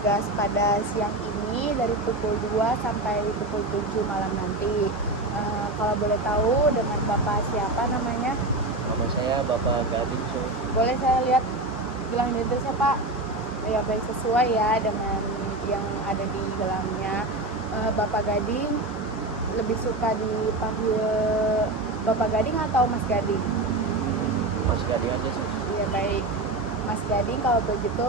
bertugas pada siang ini dari pukul 2 sampai pukul 7 malam nanti. Kalau boleh tahu dengan Bapak siapa namanya? Nama saya Bapak Gading, Sus. Boleh saya lihat gelang identitasnya, Pak? Ya, baik, sesuai ya dengan yang ada di gelangnya. Bapak Gading lebih suka dipanggil Bapak Gading atau Mas Gading? Mas Gading aja, Sus. Iya, baik. Mas Gading, kalau begitu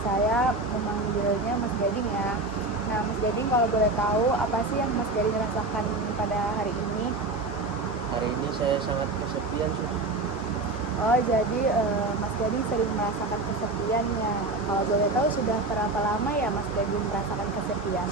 saya memanggilnya Mas Gading ya. Nah, Mas Gading, kalau boleh tahu apa sih yang Mas Gading rasakan pada hari ini? Hari ini saya sangat kesepian, Sus. Oh, jadi Mas Gading sering merasakan kesepian ya. Kalau boleh tahu sudah berapa lama ya Mas Gading merasakan kesepian?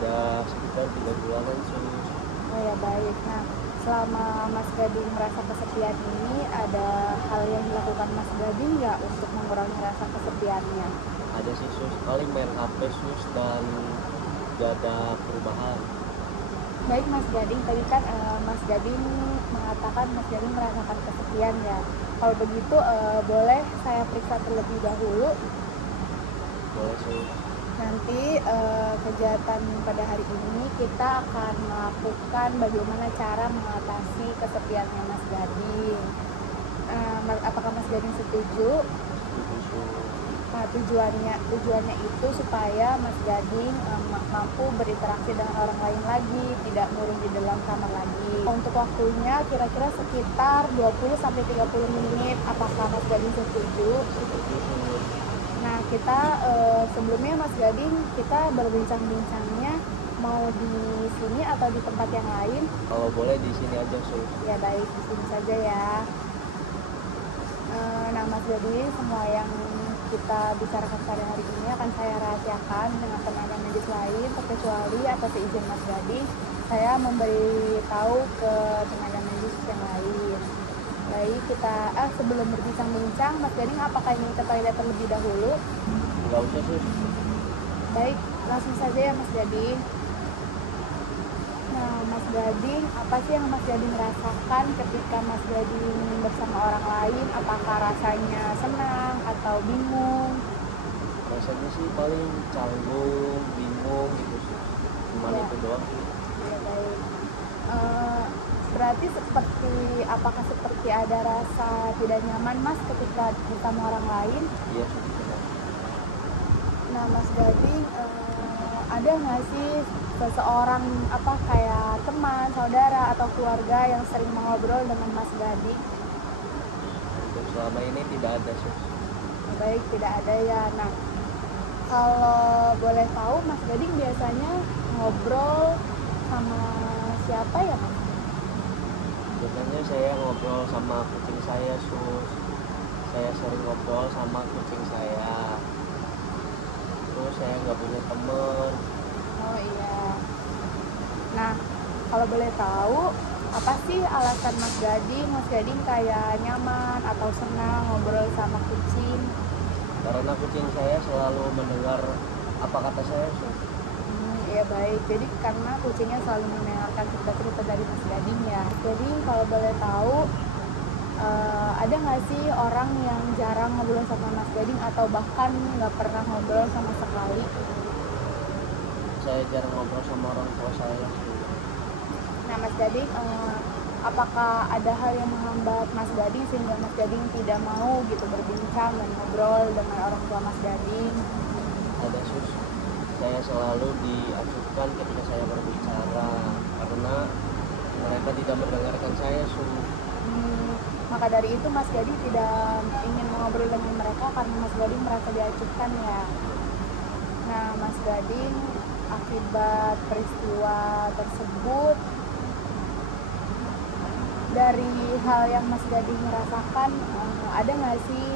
Udah sekitar 3 bulanan, Sus. Oh ya, baik. Nah, selama Mas Gading merasa kesepian ini, ada hal yang dilakukan Mas Gading nggak untuk mengurangi rasa kesepiannya? Ada sih, Sus. Paling main HP, Sus, dan gak ada perubahan. Baik Mas Gading, tadi kan Mas Gading mengatakan Mas Gading merasakan kesepian ya. Kalau begitu boleh saya periksa terlebih dahulu. Boleh, Sus. Nanti kegiatan pada hari ini kita akan melakukan bagaimana cara mengatasi kesepiannya Mas Gading. Apakah Mas Gading setuju? Setuju, Sus. Nah, tujuannya itu supaya Mas Gading mampu berinteraksi dengan orang lain lagi, tidak ngurung di dalam kamar lagi. Untuk waktunya kira-kira sekitar 20-30 menit. Apakah Mas Gading setuju? Setuju, Sus. Nah, kita sebelumnya Mas Gading, kita berbincang-bincangnya mau di sini atau di tempat yang lain? Kalau boleh di sini aja, Sus. Ya baik, di sini saja ya. Nah, Mas Gading, semua yang kita bicarakan pada hari ini akan saya rahasiakan dengan tenaga medis lain, terkecuali atas izin Mas Gading saya memberitahu ke tenaga medis yang lain. Baik, sebelum berbincang-bincang, Mas Gading apakah ingin ke toilet terlebih dahulu? Gak usah, Sus. Baik, langsung saja ya Mas Gading. Nah, Mas Gading, apa sih yang Mas Gading rasakan ketika Mas Gading bersama orang lain? Apakah rasanya senang atau bingung? Rasanya sih paling canggung, bingung gitu, Sus. Cuman Ya. itu doang, Sus. Ya, baik. Berarti apakah seperti ada rasa tidak nyaman Mas ketika bersama orang lain? Iya, Sus. Benar. Nah, Mas Gading, ada nggak sih seseorang kayak teman, saudara atau keluarga yang sering mengobrol dengan Mas Gading? Untuk selama ini tidak ada, Sus. Baik, tidak ada ya. Nah, kalau boleh tahu Mas Gading biasanya ngobrol sama siapa ya Mas? Biasanya saya ngobrol sama kucing saya, Sus. Saya sering ngobrol sama kucing saya. Terus saya nggak punya temen. Oh iya. Nah, kalau boleh tahu, apa sih alasan Mas Gading? Mas Gading kayak nyaman atau senang ngobrol sama kucing? Karena kucing saya selalu mendengar apa kata saya, Sus. Iya baik, jadi karena kucingnya selalu mendengarkan cerita-cerita dari Mas Gading ya. Jadi kalau boleh tahu, ada nggak sih orang yang jarang ngobrol sama Mas Gading atau bahkan nggak pernah ngobrol sama sekali? Saya jarang ngobrol sama orang tua saya, Sus. Nah Mas Gading, apakah ada hal yang menghambat Mas Gading sehingga Mas Gading tidak mau gitu berbincang dan ngobrol dengan orang tua Mas Gading? Ada, Sus. Saya selalu diacuhkan ketika saya berbicara karena mereka tidak mendengarkan saya, Sus. Maka dari itu Mas Gading tidak ingin mengobrol dengan mereka karena Mas Gading merasa diacuhkan ya. Nah Mas Gading, akibat peristiwa tersebut, dari hal yang Mas Gading rasakan, ada nggak sih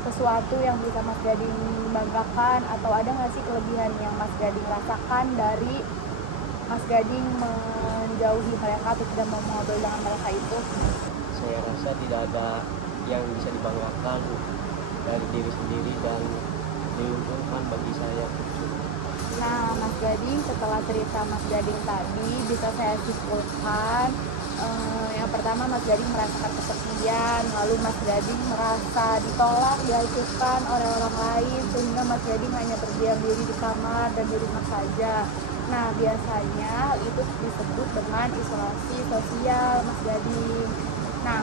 sesuatu yang bisa Mas Gading banggakan atau ada nggak sih kelebihan yang Mas Gading rasakan dari Mas Gading menjauhi mereka atau tidak mau mengobrol dengan mereka itu? Saya rasa tidak ada yang bisa dibanggakan dari diri sendiri dan diuntungkan bagi saya. Nah Mas Gading, setelah cerita Mas Gading tadi bisa saya simpulkan Yang pertama, Mas Gading merasakan kesepian, lalu Mas Gading merasa ditolak, diacuhkan oleh orang lain, sehingga Mas Gading hanya berdiam diri di kamar dan di rumah saja. Nah, biasanya hal itu disebut dengan isolasi sosial, Mas Gading. Nah,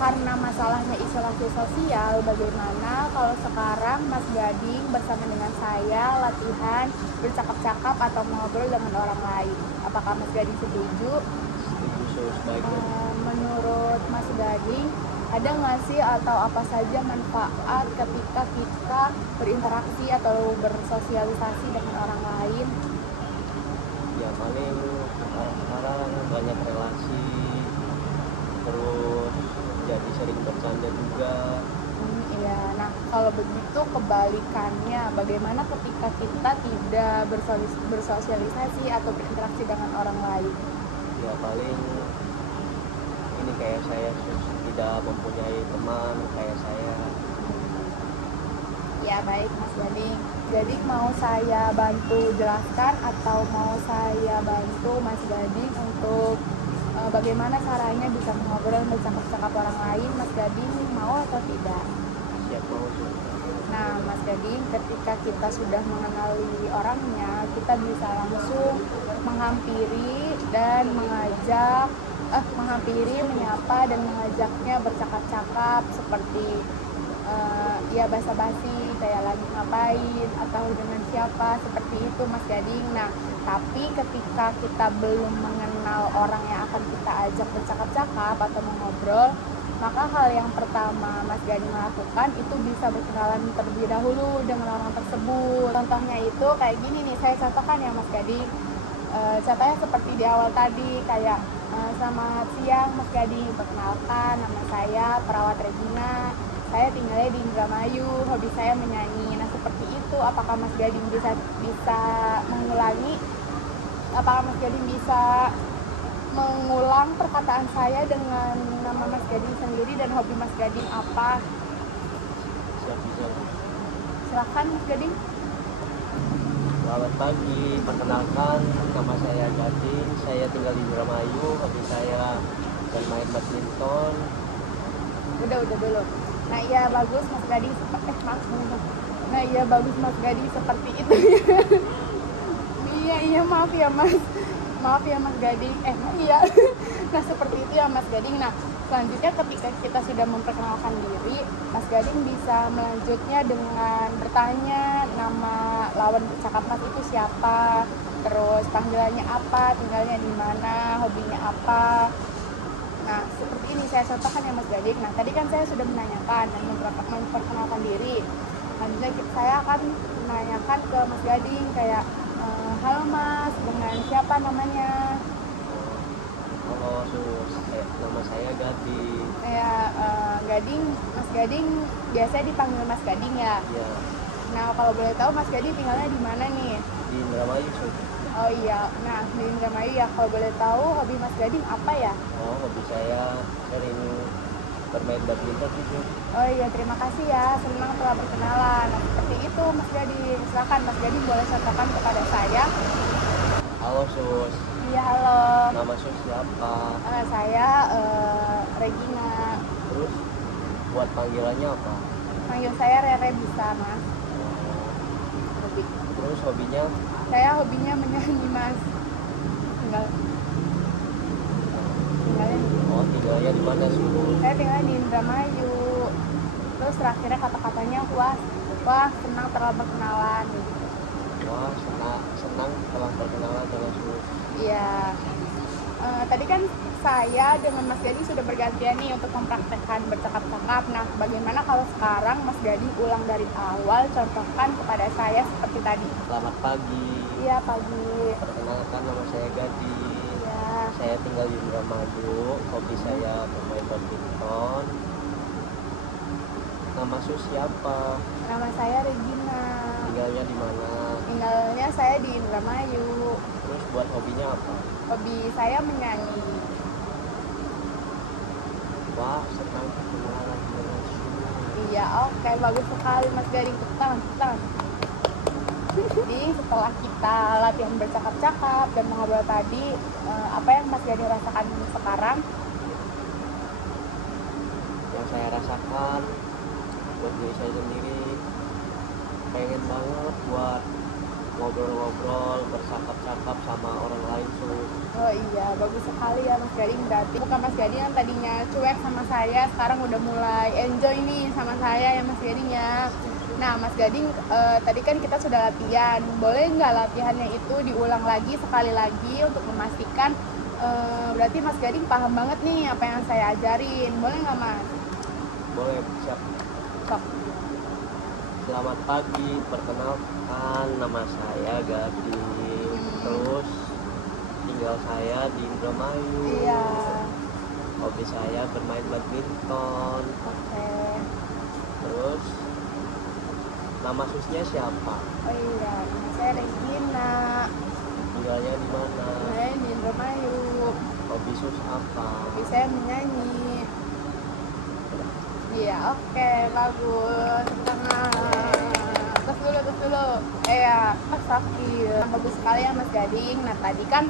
karena masalahnya isolasi sosial, bagaimana kalau sekarang Mas Gading bersama dengan saya latihan bercakap-cakap atau ngobrol dengan orang lain? Apakah Mas Gading setuju? Setuju sus, baiknya. Menurut Mas Gading, ada nggak sih atau apa saja manfaat ketika kita berinteraksi atau bersosialisasi dengan orang lain? Ya paling sekarang banyak relasi, terus jadi sering bercanda juga. Iya, nah kalau begitu kebalikannya, bagaimana ketika kita tidak bersosialisasi atau berinteraksi dengan orang lain? Ya paling ini kayak saya sus, tidak mempunyai teman kayak saya. Ya baik Mas Gading, jadi mau saya bantu jelaskan atau mau saya bantu Mas Gading untuk bagaimana caranya bisa mengobrol bercakap-cakap orang lain? Mas Gading mau atau tidak? Siap mau sus. Nah, Mas Gading, ketika kita sudah mengenali orangnya, kita bisa langsung menghampiri dan menghampiri, menyapa dan mengajaknya bercakap-cakap seperti ya basa-basi, kayak lagi ngapain atau dengan siapa, seperti itu Mas Gading. Nah, tapi ketika kita belum mengenal orang yang akan kita ajak bercakap-cakap atau mengobrol, maka hal yang pertama Mas Gading lakukan itu bisa berkenalan terlebih dahulu dengan orang tersebut. Contohnya itu kayak gini nih, saya contohkan ya Mas Gading. Contohnya seperti di awal tadi, kayak selamat siang Mas Gading, perkenalkan nama saya Perawat Regina, saya tinggalnya di Indramayu, hobi saya menyanyi. Nah seperti itu, apakah Mas Gading bisa mengulangi? Apakah Mas Gading bisa mengulang perkataan saya dengan nama Mas Gading sendiri dan hobi Mas Gading apa? Siap bisa. Silakan Mas Gading. Selamat pagi, perkenalkan nama saya Gading, saya tinggal di Indramayu, hobi saya bermain badminton. Udah dulu. Nah iya bagus Mas Gading Nah iya bagus Mas Gading seperti itu ya. Iya maaf ya Mas Gading. Iya. Nah seperti itu ya Mas Gading. Nah selanjutnya ketika kita sudah memperkenalkan diri, Mas Gading bisa melanjutnya dengan bertanya nama lawan bercakap Mas itu siapa, terus panggilannya apa, tinggalnya di mana, hobinya apa. Nah seperti ini saya contohkan ya Mas Gading. Nah tadi kan saya sudah menanyakan dan memperkenalkan diri. Selanjutnya saya akan menanyakan ke Mas Gading kayak halo Mas, dengan siapa namanya? Halo sus, nama saya Gading. Ya, Gading, Mas Gading biasanya dipanggil Mas Gading ya? Ya, Nah kalau boleh tahu Mas Gading tinggalnya di mana nih? di Indramayu sus. Oh iya, nah di Indramayu ya. Kalau boleh tahu hobi Mas Gading apa ya? Oh, hobi saya sering bermain badminton gitu. Oh iya, terima kasih ya, senang telah berkenalan. Nah seperti itu Mas Gading. Silakan Mas Gading boleh contohkan kepada saya. Halo sus, Iya halo, nama sus siapa? saya Regina. Terus buat panggilannya apa? Panggil saya Rere bisa Mas. Hobi. Terus hobinya? Saya hobinya menyanyi Mas. Tinggalnya di mana sus? Saya tinggal di Indramayu. Terus terakhirnya kata-katanya wah senang telah berkenalan gitu. Wah, senang telah berkenalan dengan sus. Iya. Tadi kan saya dengan Mas Gading sudah bergantian nih untuk mempraktekkan bercakap-cakap. Nah, bagaimana kalau sekarang Mas Gading ulang dari awal, contohkan kepada saya seperti tadi. Selamat pagi. Iya, pagi. Perkenalkan nama saya Gading. Iya. Saya tinggal di Indramayu, hobi saya bermain badminton. Nama sus siapa? Nama saya Regina. Tinggalnya di mana? Tinggalnya saya di Indramayu. Terus buat hobinya apa? Hobi saya menyanyi. Wah, senang berkenalan dengan sus. Iya, oke, bagus sekali Mas Gading. Tepuk tangan. Jadi setelah kita latihan bercakap-cakap dan mengobrol tadi, apa yang Mas Gadi rasakan sekarang? Yang saya rasakan buat diri saya sendiri, pengen banget buat ngobrol-ngobrol, bercakap-cakap sama orang lain tuh. Oh iya, bagus sekali ya Mas Gading. Berarti bukan Mas Gading yang tadinya cuek sama saya, sekarang udah mulai enjoy nih sama saya ya Mas Gading ya. Nah Mas Gading, tadi kan kita sudah latihan. Boleh nggak latihannya itu diulang lagi sekali lagi untuk memastikan berarti Mas Gading paham banget nih apa yang saya ajarin. Boleh nggak Mas? Boleh, siap. Sok. Selamat pagi, perkenalkan nama saya Gading. Terus tinggal saya di Indramayu. Iya. Hobi saya bermain badminton. Oke. Terus nama susnya siapa? Oh iya, nama saya Regina. Tinggalnya di mana? Saya di Indramayu. Hobi sus apa? Hobi saya menyanyi. Iya, oke, bagus. Terus dulu. Ya, Mas Sakil. Bagus sekali ya Mas Gading. Nah, tadi kan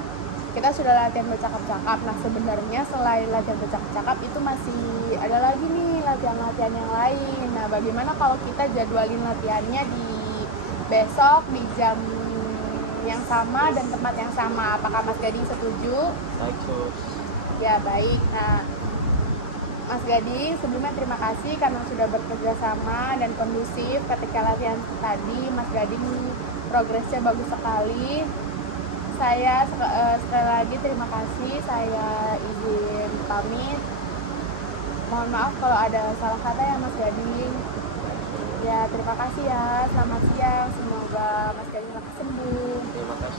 kita sudah latihan bercakap-cakap. Nah, sebenarnya selain latihan bercakap-cakap itu masih ada lagi nih latihan-latihan yang lain. Nah, bagaimana kalau kita jadwalin latihannya di besok di jam yang sama dan tempat yang sama? Apakah Mas Gading setuju? Baik sus. Ya, baik. Nah, Mas Gading, sebelumnya terima kasih karena sudah bekerja sama dan kondusif ketika latihan tadi. Mas Gading progresnya bagus sekali. Saya sekali lagi terima kasih. Saya izin pamit. Mohon maaf kalau ada salah kata ya Mas Gading. Ya, terima kasih ya. Selamat siang. Semoga Mas Gading lekas sembuh. Terima kasih.